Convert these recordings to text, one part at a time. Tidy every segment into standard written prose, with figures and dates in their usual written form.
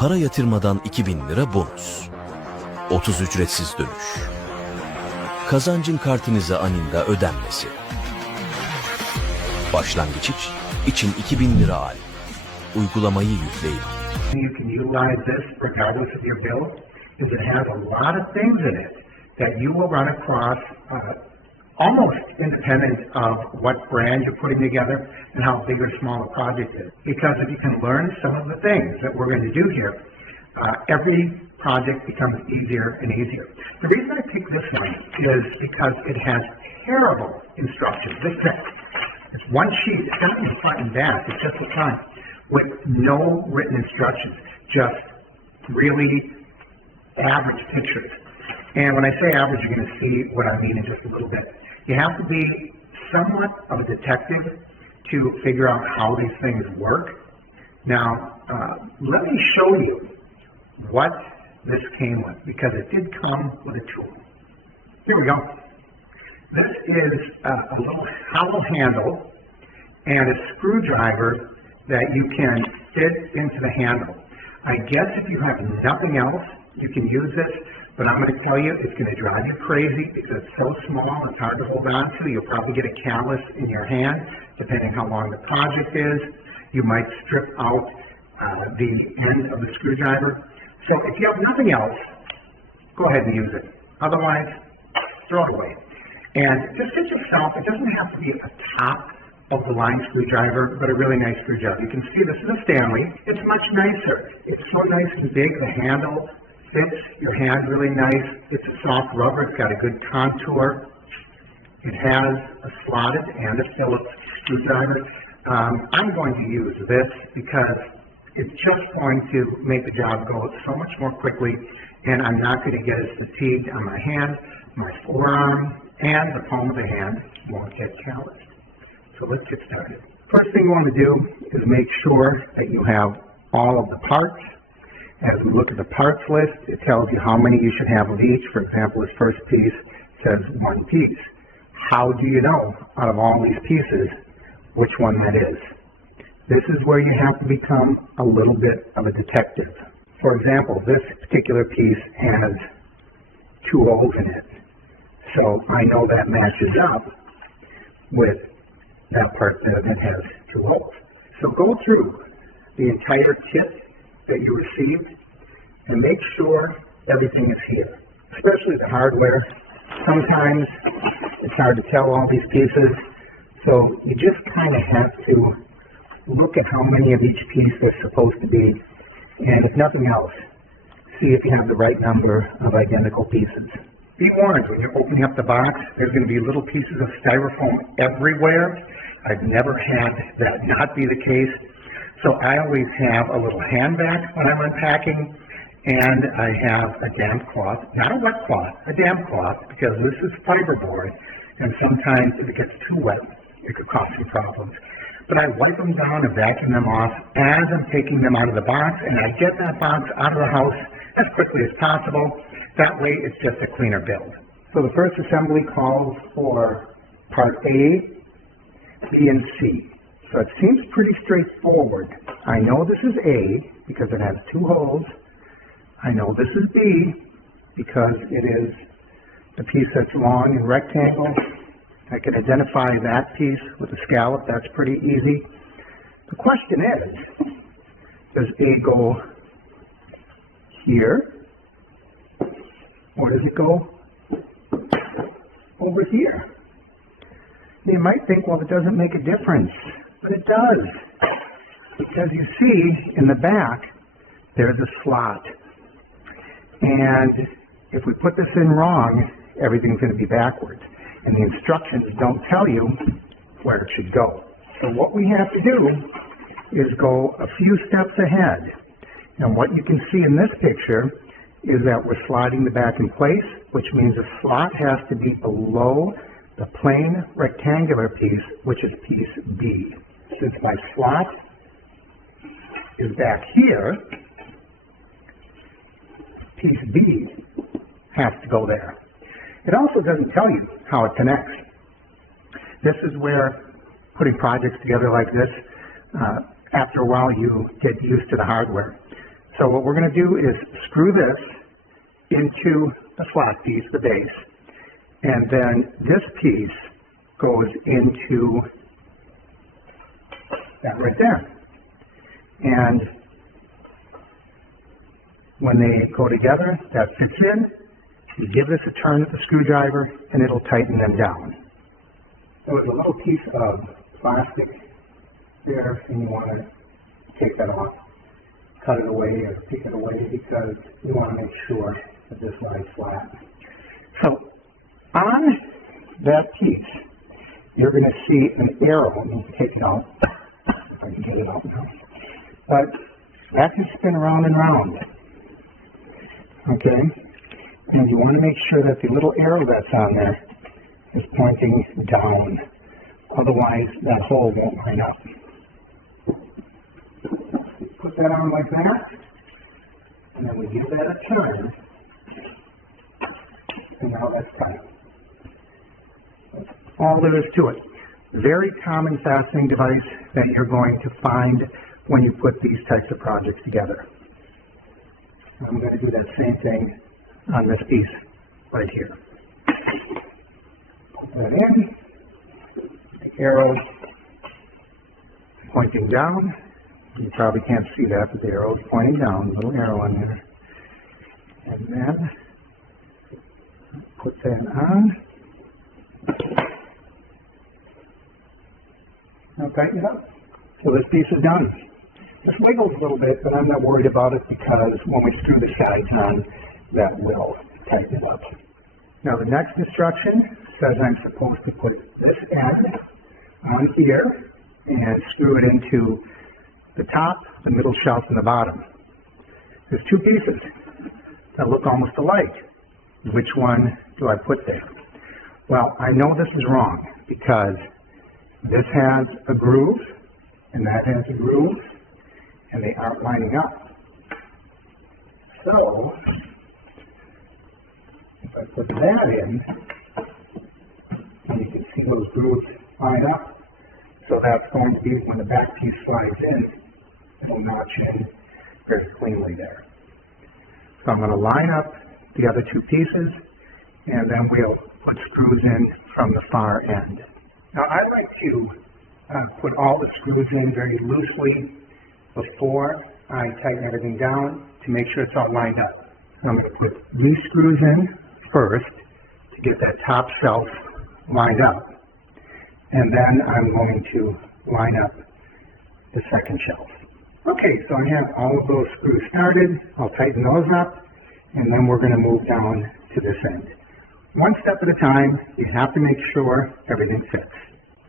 para yatırmadan 2000 lira bonus. 30 ücretsiz dönüş. Kazancın kartınıza anında ödenmesi. Başlangıç için 2000 lira al. Uygulamayı yükleyin. You can utilize this regardless of your bill, because it has a lot of things in it that you will run across almost independent of what brand you're putting together and how big or small the project is. Because if you can learn some of the things that we're going to do here, every project becomes easier and easier. The reason I picked this one is because it has terrible instructions. It's one sheet, it's not in the front and back, it's just the front, with no written instructions, just really average pictures. And when I say average, you're going to see what I mean in just a little bit. You have to be somewhat of a detective to figure out how these things work. Now, let me show you what this came with, because it did come with a tool. Here we go. This is a little hollow handle and a screwdriver that you can fit into the handle. I guess if you have nothing else, you can use this, but I'm going to tell you, it's going to drive you crazy because it's so small, it's hard to hold on to. You'll probably get a callus in your hand, depending how long the project is. You might strip out the end of the screwdriver. So if you have nothing else, go ahead and use it. Otherwise, throw it away. And just fit yourself, it doesn't have to be a top of the line screwdriver, but a really nice screwdriver. You can see this is a Stanley. It's much nicer. It's so nice and big. The handle fits your hand really nice. It's a soft rubber. It's got a good contour. It has a slotted and a Phillips screwdriver. I'm going to use this because it's just going to make the job go so much more quickly, and I'm not going to get as fatigued on my hand, my forearm, and the palm of the hand won't get calloused. So let's get started. First thing you want to do is make sure that you have all of the parts. As we look at the parts list, it tells you how many you should have of each. For example, this first piece says one piece. How do you know out of all these pieces which one that is? This is where you have to become a little bit of a detective. For example, this particular piece has 2 holes in it. So I know that matches up with that part that has 2 holes. So go through the entire kit that you received and make sure everything is here, especially the hardware. Sometimes it's hard to tell all these pieces, so you just kind of have to look at how many of each piece they're supposed to be, and if nothing else, see if you have the right number of identical pieces. Be warned, when you're opening up the box, there's going to be little pieces of styrofoam everywhere. I've never had that not be the case. So I always have a little hand bag when I'm unpacking, and I have a damp cloth, not a wet cloth, a damp cloth, because this is fiberboard, and sometimes if it gets too wet, it could cause some problems. But I wipe them down and vacuum them off as I'm taking them out of the box, and I get that box out of the house as quickly as possible. That way, it's just a cleaner build. So the first assembly calls for part A, B, and C. So it seems pretty straightforward. I know this is A because it has 2 holes. I know this is B because it is the piece that's long and rectangle. I can identify that piece with a scallop. That's pretty easy. The question is, does A go here, or does it go over here? You might think, well, it doesn't make a difference, but it does, because you see in the back there's a slot, and if we put this in wrong, everything's going to be backwards, and the instructions don't tell you where it should go. So what we have to do is go a few steps ahead, and what you can see in this picture is that we're sliding the back in place, which means the slot has to be below the plain rectangular piece, which is piece B. Since my slot is back here, piece B has to go there. It also doesn't tell you how it connects. This is where putting projects together like this, after a while you get used to the hardware. So what we're going to do is screw this into the slot piece, the base, and then this piece goes into that right there. And when they go together, that fits in. You give this a turn with the screwdriver, and it'll tighten them down. So there's a little piece of plastic there, and you want to take that off, cut it away, or take it away, because you want to make sure that this lies flat. So on that piece, you're going to see an arrow. Let me take it out. If I can get it out now. But that can spin around and round. Okay? And you want to make sure that the little arrow that's on there is pointing down. Otherwise, that hole won't line up. Put that on like that. And then we give that a turn. And now that's tight. That's all there is to it. Very common fastening device that you're going to find when you put these types of projects together. I'm going to do that same thing on this piece right here. Put that in. The arrow pointing down. You probably can't see that, but the arrow is pointing down. Little arrow on there. And then put that on. Now tighten it up. So this piece is done. This wiggles a little bit, but I'm not worried about it because when we screw the sides on, that will tighten it up. Now the next instruction says I'm supposed to put this end on here and screw it into the top, the middle shelf, and the bottom. There's two pieces that look almost alike. Which one do I put there? Well, I know this is wrong because this has a groove and that has a groove and they aren't lining up. So, if I put that in, and you can see those grooves line up, so that's going to be when the back piece slides in, it'll notch in very cleanly there. So I'm going to line up the other two pieces, and then we'll put screws in from the far end. Now I like to put all the screws in very loosely before I tighten everything down to make sure it's all lined up. I'm going to put these screws in first to get that top shelf lined up, and then I'm going to line up the second shelf. Okay, so I have all of those screws started. I'll tighten those up, and then we're going to move down to this end. One step at a time. You have to make sure everything fits.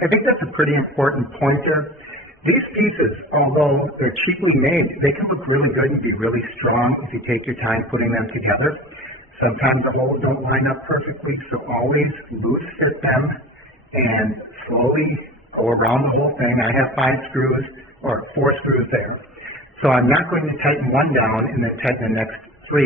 I think that's a pretty important pointer. These pieces, although they're cheaply made, they can look really good and be really strong if you take your time putting them together. Sometimes the holes don't line up perfectly, so always loose fit them and slowly go around the whole thing. I have 5 screws or 4 screws there. So I'm not going to tighten one down and then tighten the next 3.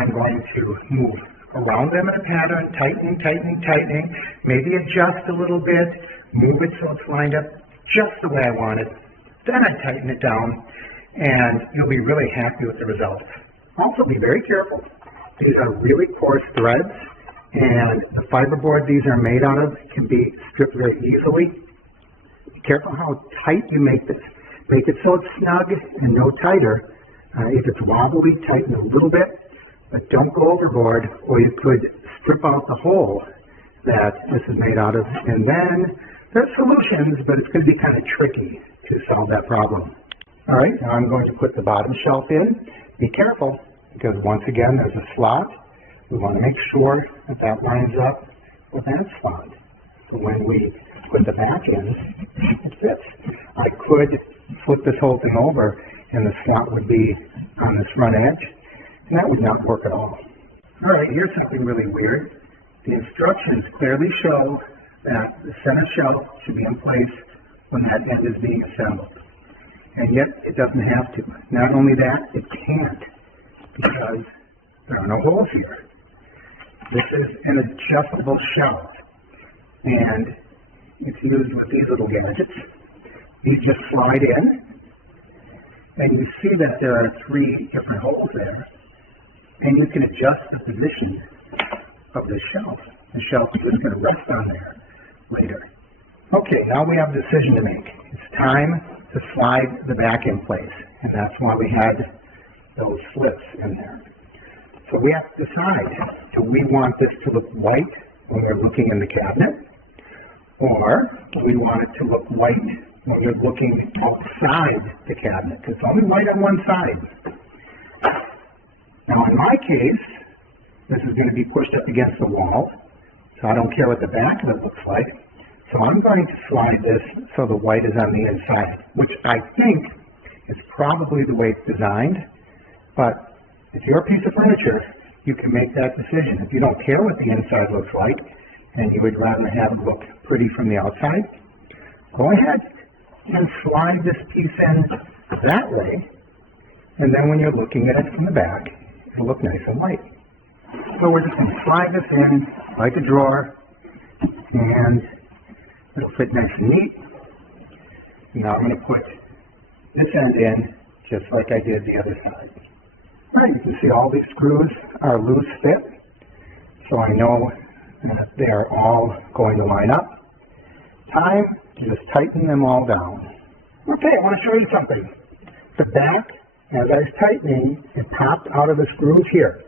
I'm going to move around them in a pattern, tightening, maybe adjust a little bit, move it so it's lined up just the way I want it. Then I tighten it down, and you'll be really happy with the results. Also, be very careful. These are really coarse threads, and the fiberboard these are made out of can be stripped very easily. Be careful how tight you make this. Make it so it's snug and no tighter. If it's wobbly, tighten a little bit, but don't go overboard, or you could strip out the hole that this is made out of. And then there's solutions, but it's going to be kind of tricky to solve that problem. All right, now I'm going to put the bottom shelf in. Be careful, because once again, there's a slot. We want to make sure that that lines up with that slot. So when we put the back in, it fits. I could flip this whole thing over, and the slot would be on this front edge, and that would not work at all. All right, here's something really weird. The instructions clearly show that the center shelf should be in place when that end is being assembled. And yet, it doesn't have to. Not only that, it can't, because there are no holes here. This is an adjustable shelf, and it's used with these little gadgets. These just slide in, and you see that there are 3 different holes there, and you can adjust the position of the shelf. The shelf is just going to rest on there later. Okay, now we have a decision to make. It's time to slide the back in place, and that's why we had those slits in there. So we have to decide, do we want this to look white when we're looking in the cabinet, or do we want it to look white when we're looking outside the cabinet? Because it's only white on one side. Now in my case, this is going to be pushed up against the wall, so I don't care what the back of it looks like. So I'm going to slide this so the white is on the inside, which I think is probably the way it's designed, but if you're a piece of furniture, you can make that decision. If you don't care what the inside looks like, and you would rather have it look pretty from the outside, go ahead and slide this piece in that way, and then when you're looking at it from the back, it'll look nice and white. So we're just going to slide this in like a drawer, and it'll fit nice and neat. Now I'm going to put this end in just like I did the other side. All right, you can see all these screws are loose fit, so I know that they are all going to line up. Time to just tighten them all down. Okay, I want to show you something. The back, as I was tightening, it popped out of the screws here,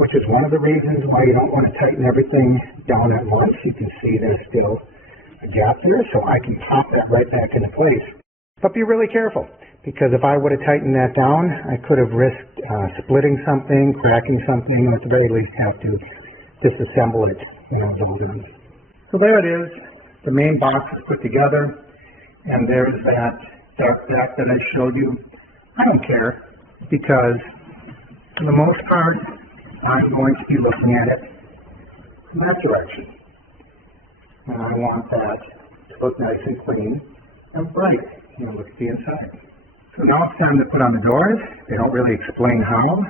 which is one of the reasons why you don't want to tighten everything down at once. You can see there's still a gap there, so I can pop that right back into place. But be really careful, because if I would have tightened that down, I could have risked splitting something, cracking something, or at the very least have to disassemble it when I was all done. So there it is. The main box is put together, and there's that dark back that I showed you. I don't care, because for the most part, I'm going to be looking at it from that direction. And I want that to look nice and clean and bright. You know, look at the inside. So now it's time to put on the doors. They don't really explain how,